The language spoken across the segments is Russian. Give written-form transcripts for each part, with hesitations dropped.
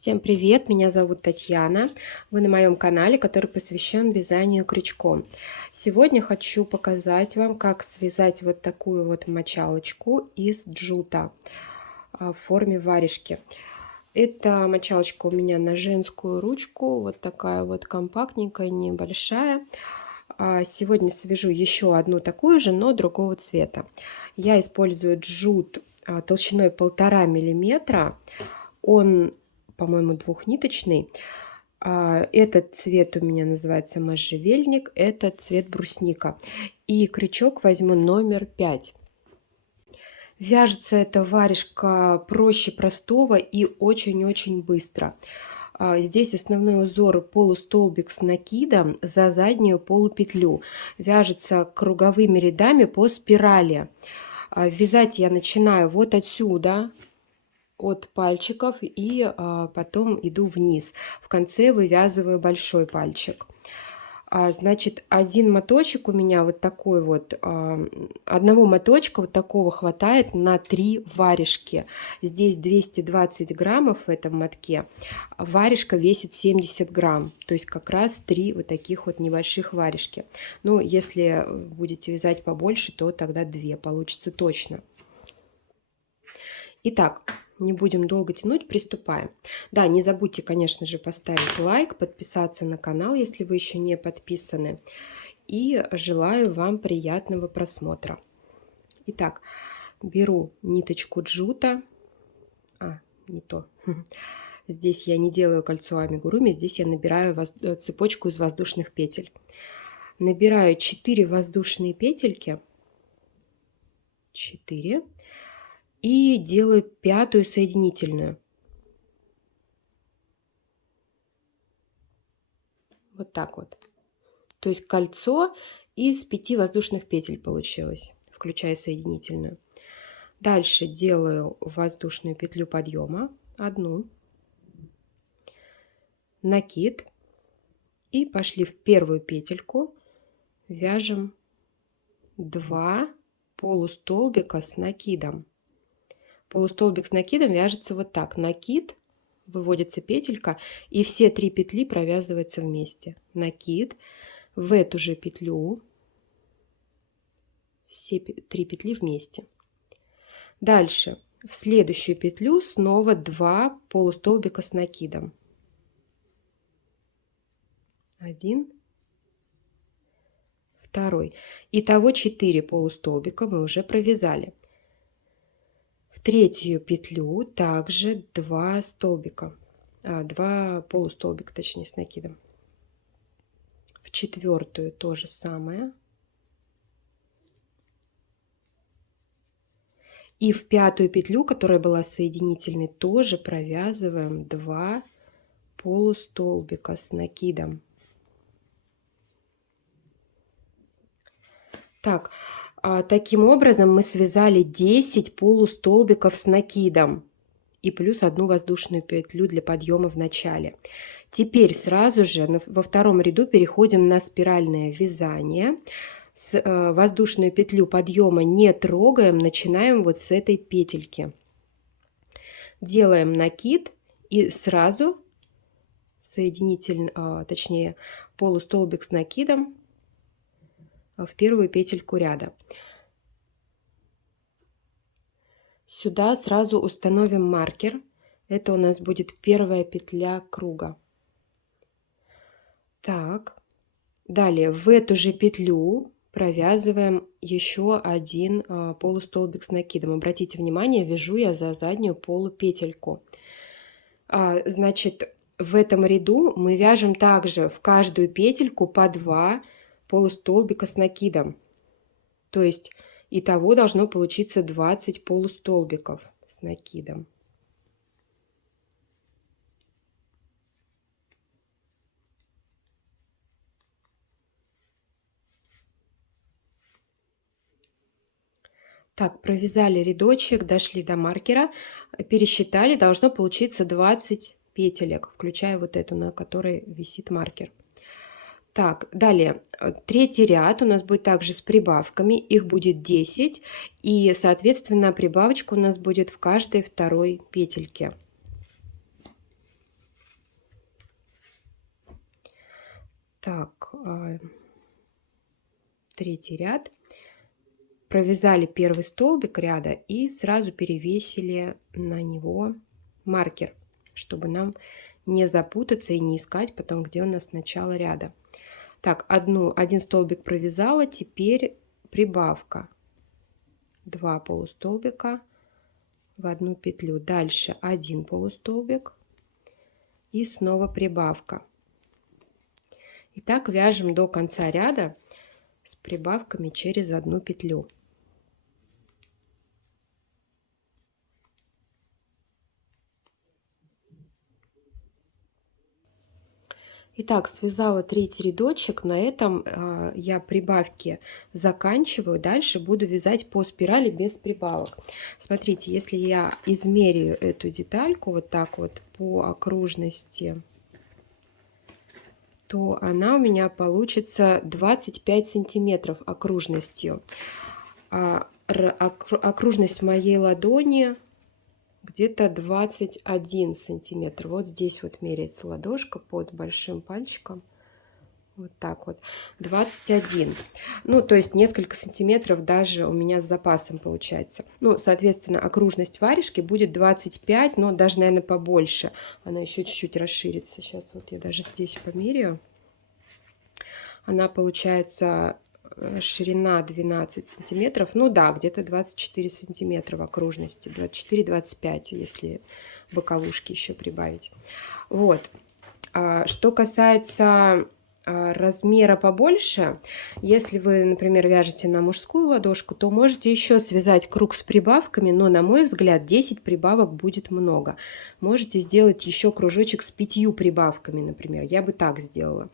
Всем привет, меня зовут Татьяна. Вы на моем канале, который посвящен вязанию крючком. Сегодня хочу показать вам, как связать вот такую вот мочалочку из джута в форме варежки. Эта мочалочка у меня на женскую ручку, вот такая вот компактненькая, небольшая. Сегодня свяжу еще одну такую же, но другого цвета. Я использую джут толщиной 1,5 мм. Он, по-моему, двухниточный. Этот цвет у меня называется можжевельник, это цвет брусника. И крючок возьму номер 5. Вяжется эта варежка проще простого и очень-очень быстро. Здесь основной узор полустолбик с накидом за заднюю полупетлю. Вяжется круговыми рядами по спирали. Вязать я начинаю вот отсюда, от пальчиков, и потом иду вниз. В конце вывязываю большой пальчик. Значит, один моточек у меня вот такой вот, одного моточка вот такого хватает на 3 варежки. Здесь 220 граммов в этом мотке, варежка весит 70 грамм, то есть как раз 3 вот таких вот небольших варежки. Ну, если будете вязать побольше, то тогда 2 получится точно. Итак, не будем долго тянуть, приступаем. Да, не забудьте, конечно же, поставить лайк, подписаться на канал, если вы еще не подписаны. И желаю вам приятного просмотра. Итак, беру ниточку джута. Не то. Здесь я не делаю кольцо амигуруми, здесь я набираю цепочку из воздушных петель. Набираю 4 воздушные петельки. 4. И делаю 5-ю соединительную. Вот так вот. То есть кольцо из 5 воздушных петель получилось, включая соединительную. Дальше делаю воздушную петлю подъема, одну, накид, и пошли в первую петельку, вяжем 2 полустолбика с накидом. Полустолбик с накидом вяжется вот так: накид, выводится петелька, и все 3 петли провязываются вместе. Накид, в эту же петлю, все 3 петли вместе. Дальше в следующую петлю снова 2 полустолбика с накидом. 1, 2. Итого 4 полустолбика мы уже провязали. В третью петлю также 2 столбика, 2 полустолбика, точнее, с накидом. В четвертую то же самое. И в пятую петлю, которая была соединительной, тоже провязываем 2 полустолбика с накидом. Так, таким образом мы связали 10 полустолбиков с накидом и плюс 1 воздушную петлю для подъема в начале. Теперь сразу же во втором ряду переходим на спиральное вязание. Воздушную петлю подъема не трогаем, начинаем вот с этой петельки. Делаем накид и сразу точнее полустолбик с накидом в первую петельку ряда. Сюда сразу установим маркер. Это у нас будет первая петля круга. Так, далее в эту же петлю провязываем еще один полустолбик с накидом. Обратите внимание, вяжу я за заднюю полупетельку. Значит, в этом ряду мы вяжем также в каждую петельку по 2 полустолбика с накидом. То есть итого должно получиться 20 полустолбиков с накидом. Так, провязали рядочек, дошли до маркера, пересчитали, должно получиться 20 петелек, включая вот эту, на которой висит маркер. Так, далее, третий ряд у нас будет также с прибавками, их будет 10, и, соответственно, прибавочка у нас будет в каждой второй петельке. Так, третий ряд. Провязали первый столбик ряда и сразу перевесили на него маркер, чтобы нам не запутаться и не искать потом, где у нас начало ряда. Так, один столбик провязала, теперь прибавка. 2 полустолбика в одну петлю. Дальше 1 полустолбик и снова прибавка. И так вяжем до конца ряда с прибавками через одну петлю. Итак, связала третий рядочек. На этом я прибавки заканчиваю. Дальше буду вязать по спирали без прибавок. Смотрите, если я измеряю эту детальку вот так вот по окружности, то она у меня получится 25 сантиметров окружностью. Окружность моей ладони где-то 21 сантиметр. Вот здесь вот меряется ладошка под большим пальчиком. Вот так вот. 21. Ну, то есть несколько сантиметров даже у меня с запасом получается. Ну, соответственно, окружность варежки будет 25, но даже, наверное, побольше. Она еще чуть-чуть расширится. Сейчас вот я даже здесь померяю. Она получается ширина 12 сантиметров. Ну да, где-то 24 сантиметра в окружности. 24-25, если боковушки еще прибавить. Вот. Что касается размера побольше, если вы, например, вяжете на мужскую ладошку, то можете еще связать круг с прибавками, но, на мой взгляд, 10 прибавок будет много. Можете сделать еще кружочек с 5 прибавками, например. Я бы так сделала.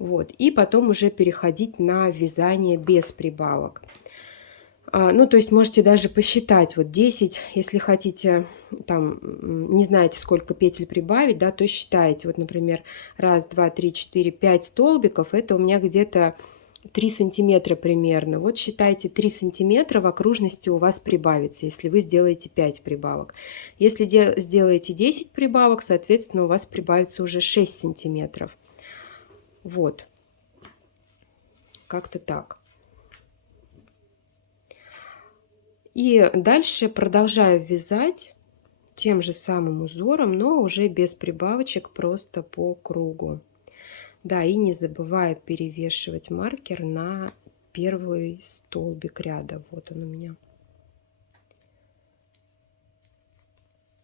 Вот. И потом уже переходить на вязание без прибавок. Ну, то есть можете даже посчитать, вот 10, если хотите, там, не знаете, сколько петель прибавить, да, то считаете, вот, например, 1, 2, 3, 4, 5 столбиков, это у меня где-то 3 сантиметра примерно. Вот считайте, 3 сантиметра в окружности у вас прибавится, если вы сделаете 5 прибавок. Если сделаете 10 прибавок, соответственно, у вас прибавится уже 6 сантиметров. Вот, как-то так. И дальше продолжаю вязать тем же самым узором, но уже без прибавочек, просто по кругу. Да, и не забываю перевешивать маркер на первый столбик ряда. Вот он у меня.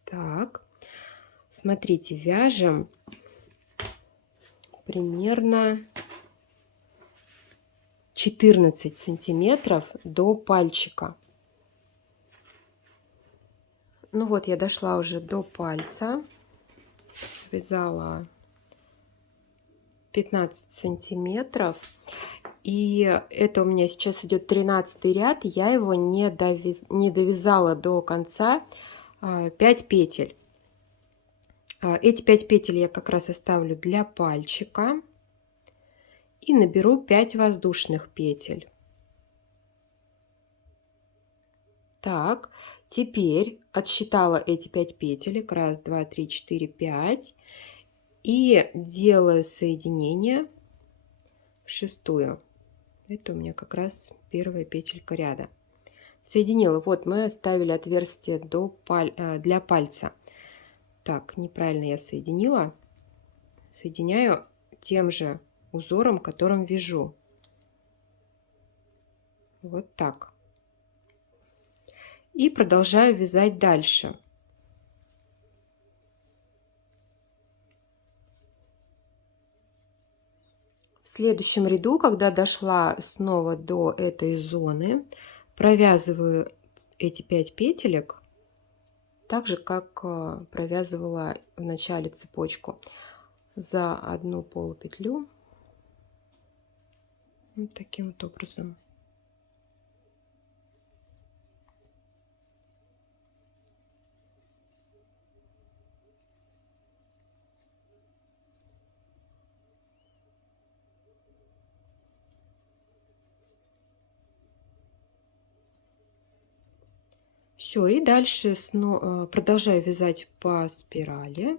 Так, смотрите, вяжем примерно 14 сантиметров до пальчика. Ну вот, я дошла уже до пальца, связала 15 сантиметров. И это у меня сейчас идет 13 ряд, я его не довязала до конца 5 петель. Эти 5 петель я как раз оставлю для пальчика и наберу 5 воздушных петель. Так, теперь отсчитала эти 5 петелек, 1, 2, 3, 4, 5, и делаю соединение в шестую. Это у меня как раз первая петелька ряда. Соединила. Вот мы оставили отверстие для пальца. Так, неправильно я соединила. Соединяю тем же узором, которым вяжу. Вот так. И продолжаю вязать дальше. В следующем ряду, когда дошла снова до этой зоны, провязываю эти 5 петелек так же, как провязывала в начале цепочку, за одну полупетлю, вот таким вот образом. Все, и дальше продолжаю вязать по спирали.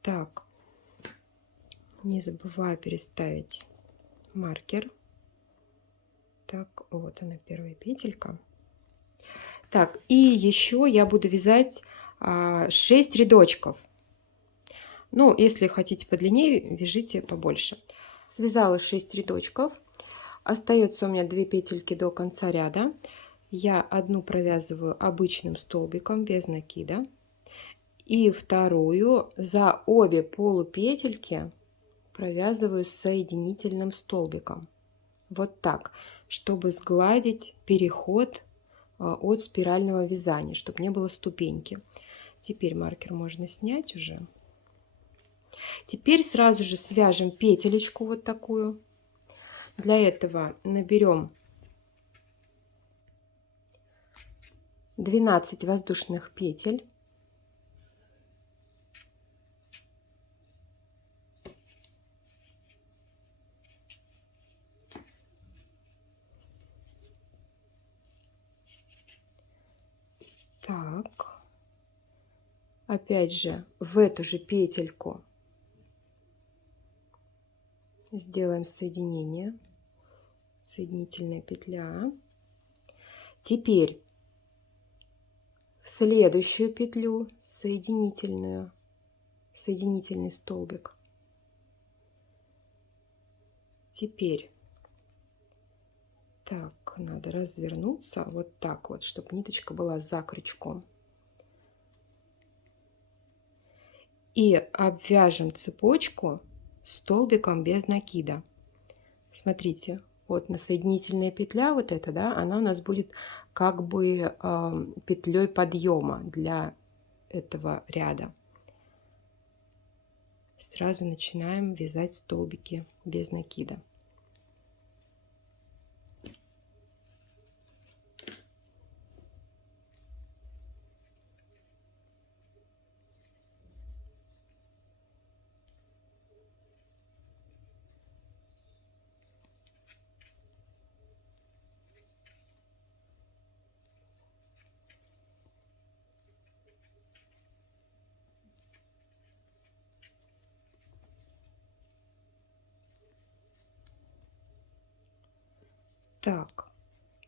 Так, Не забываю переставить маркер. Так, вот она, первая петелька. Так, и еще я буду вязать 6 рядочков. Ну, если хотите подлиннее, вяжите побольше. Связала 6 рядочков. Остается у меня 2 петельки до конца ряда. Я одну провязываю обычным столбиком без накида. И вторую за обе полупетельки провязываю соединительным столбиком. Вот так, чтобы сгладить переход от спирального вязания, чтобы не было ступеньки. Теперь маркер можно снять уже. Теперь сразу же свяжем петелечку вот такую. Для этого наберем 12 воздушных петель. Так, опять же в эту же петельку сделаем соединение, соединительная петля. Теперь в следующую петлю соединительную, соединительный столбик. Теперь так, надо развернуться вот так вот, чтобы ниточка была за крючком. И обвяжем цепочку столбиком без накида. Смотрите, вот на соединительная петля вот эта, да, она у нас будет как бы петлей подъема для этого ряда. Сразу начинаем вязать столбики без накида. Так,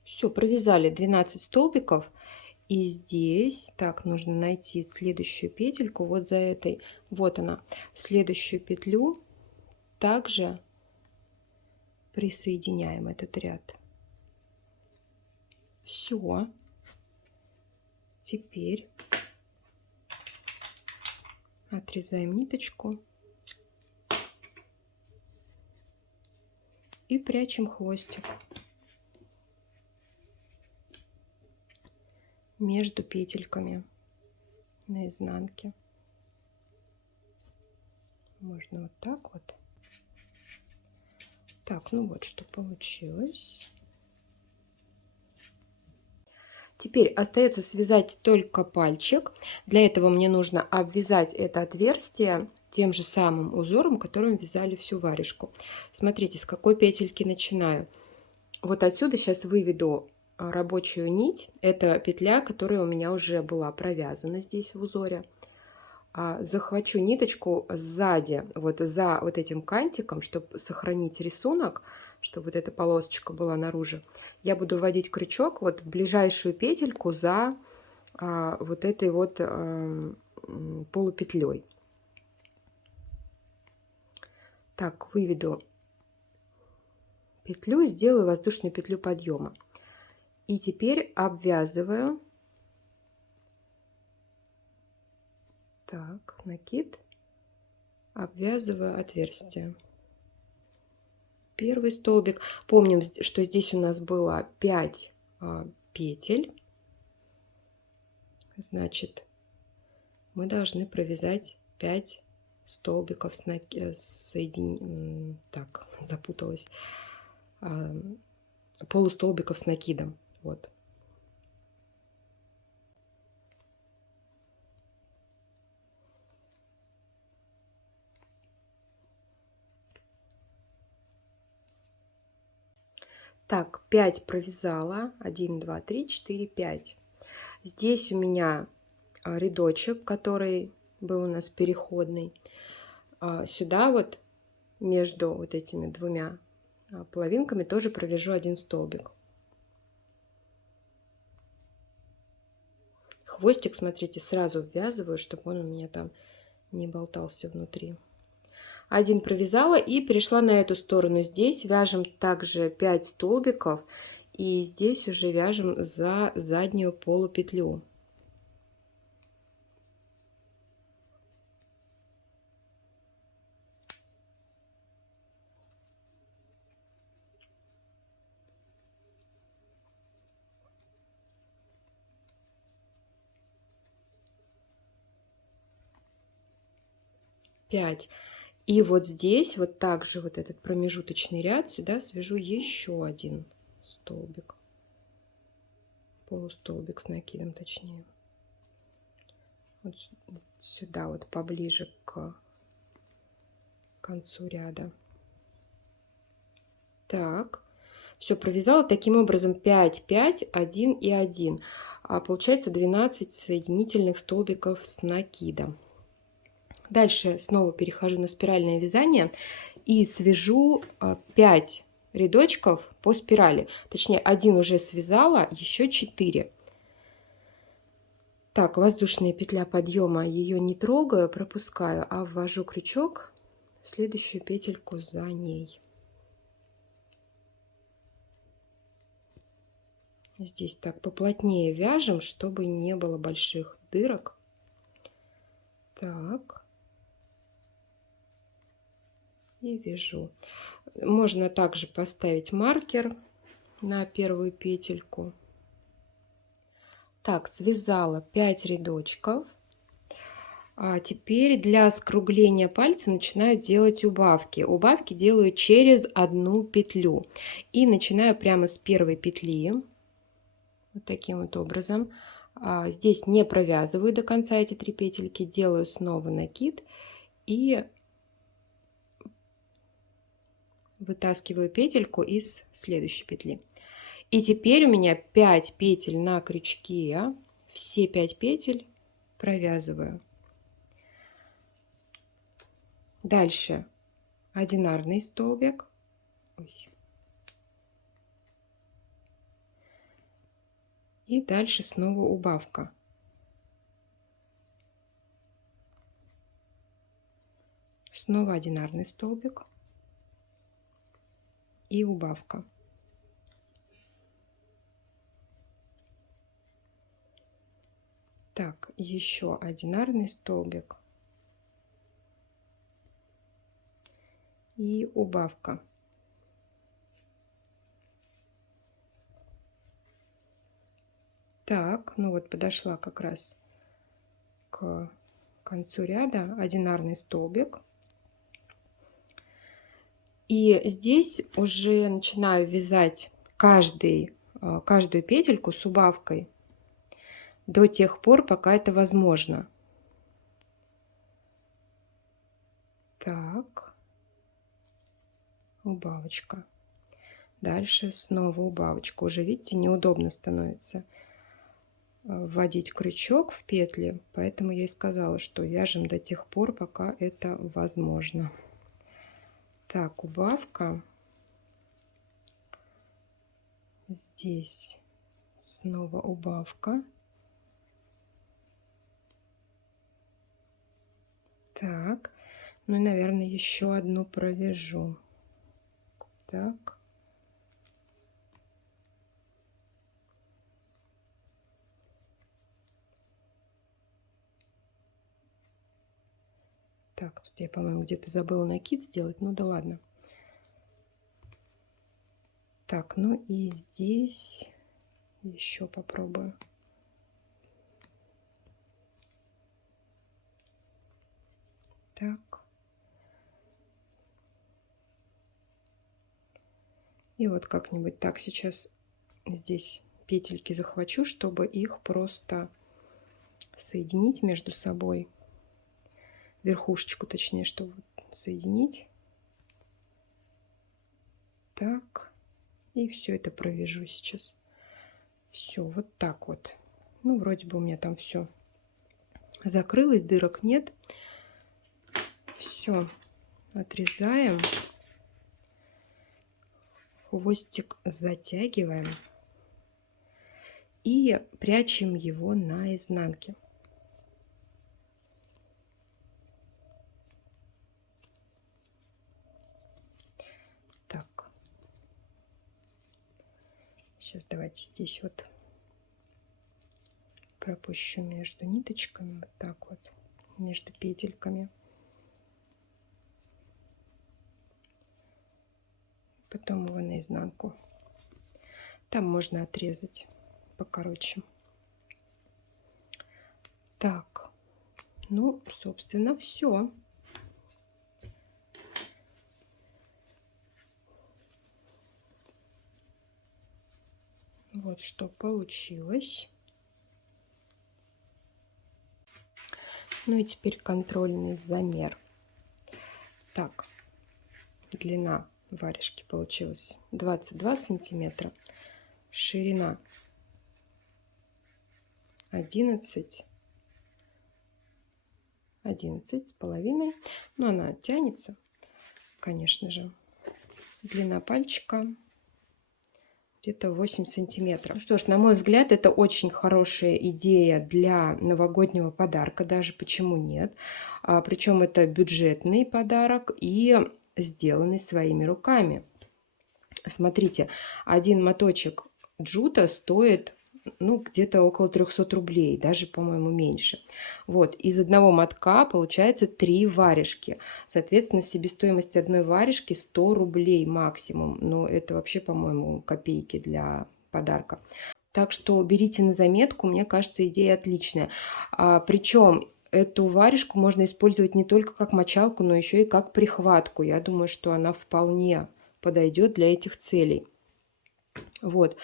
все, провязали 12 столбиков. И здесь, так, нужно найти следующую петельку, вот за этой, вот она, следующую петлю также присоединяем этот ряд. Все. Теперь отрезаем ниточку и прячем хвостик между петельками на изнанке. Можно вот так вот. Так, ну вот что получилось. Теперь остается связать только пальчик. Для этого мне нужно обвязать это отверстие тем же самым узором, которым вязали всю варежку. Смотрите, с какой петельки начинаю. Вот отсюда сейчас выведу рабочую нить. Это петля, которая у меня уже была провязана здесь в узоре. Захвачу ниточку сзади, вот за вот этим кантиком, чтобы сохранить рисунок, чтобы вот эта полосочка была наружу. Я буду вводить крючок вот в ближайшую петельку за вот этой вот полупетлей. Так, выведу петлю, сделаю воздушную петлю подъема. И теперь обвязываю. Так, накид, обвязываю отверстие. Первый столбик. Помним, что здесь у нас было 5 петель. Значит, мы должны провязать 5 столбиков с так, запуталась. Полустолбиков с накидом. Вот. Так, 5 провязала. 1, 2, 3, 4, 5. Здесь у меня рядочек, который был у нас переходный. Сюда вот между вот этими двумя половинками тоже провяжу 1 столбик. Хвостик, смотрите, сразу ввязываю, чтобы он у меня там не болтался внутри. 1 провязала и перешла на эту сторону. Здесь вяжем также 5 столбиков, и здесь уже вяжем за заднюю полупетлю. Пять. И вот здесь вот также вот этот промежуточный ряд сюда свяжу еще 1 столбик, полустолбик с накидом, точнее, вот сюда вот поближе к концу ряда. Так, все провязала таким образом 5, 5, 1 и 1, получается 12 соединительных столбиков с накидом. Дальше снова перехожу на спиральное вязание и свяжу 5 рядочков по спирали. Точнее, 1 уже связала, еще 4. Так, воздушная петля подъема, ее не трогаю, пропускаю, а ввожу крючок в следующую петельку за ней. Здесь так поплотнее вяжем, чтобы не было больших дырок. Так. И вяжу. Можно также поставить маркер на первую петельку. Так, связала 5 рядочков. А теперь для скругления пальца начинаю делать убавки. Убавки делаю через 1 петлю. И начинаю прямо с первой петли. Вот таким вот образом. Здесь не провязываю до конца эти 3 петельки. Делаю снова накид. И вытаскиваю петельку из следующей петли. И теперь у меня 5 петель на крючке. Все 5 петель провязываю. Дальше одинарный столбик. И дальше снова убавка. Снова одинарный столбик. И убавка. Так, еще одинарный столбик. И убавка. Так, ну вот подошла как раз к концу ряда, одинарный столбик. И здесь уже начинаю вязать каждую петельку с убавкой до тех пор, пока это возможно. Так, убавочка. Дальше снова убавочка. Уже, видите, неудобно становится вводить крючок в петли, поэтому я и сказала, что вяжем до тех пор, пока это возможно. Так, убавка. Здесь снова убавка. Так, ну и, наверное, еще одну провяжу. Так. Так, тут я, по-моему, где-то забыла накид сделать. Ну да ладно. Так, ну и здесь еще попробую. Так. И вот как-нибудь так сейчас здесь петельки захвачу, чтобы их просто соединить между собой. Верхушечку, точнее, чтобы соединить. Так. И все это провяжу сейчас. Все, вот так вот. Ну, вроде бы у меня там все закрылось, дырок нет. Все. Отрезаем, хвостик затягиваем и прячем его на изнанке. Так, сейчас давайте здесь вот пропущу между ниточками, вот так вот, между петельками. Потом его наизнанку. Там можно отрезать покороче. Так, ну, собственно, все. Вот что получилось. Ну и теперь контрольный замер. Так, длина варежки получилась 22 сантиметра, ширина 11 с половиной, но она тянется, конечно же. Длина пальчика где-то 8 сантиметров. Что ж, на мой взгляд, это очень хорошая идея для новогоднего подарка, даже почему нет. Причем это бюджетный подарок и сделанный своими руками. Смотрите, один моточек джута стоит, ну, где-то около 300 рублей, даже, по-моему, меньше. Вот, из одного мотка получается 3 варежки. Соответственно, себестоимость одной варежки 100 рублей максимум. Но это вообще, по-моему, копейки для подарка. Так что берите на заметку, мне кажется, идея отличная. Причем эту варежку можно использовать не только как мочалку, но еще и как прихватку. Я думаю, что она вполне подойдет для этих целей. Вот.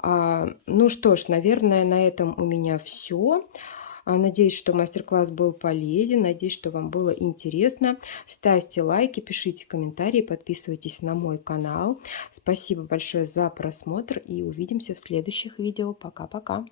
Ну что ж, наверное, на этом у меня все. Надеюсь, что мастер-класс был полезен. Надеюсь, что вам было интересно. Ставьте лайки, пишите комментарии, подписывайтесь на мой канал. Спасибо большое за просмотр и увидимся в следующих видео. Пока-пока.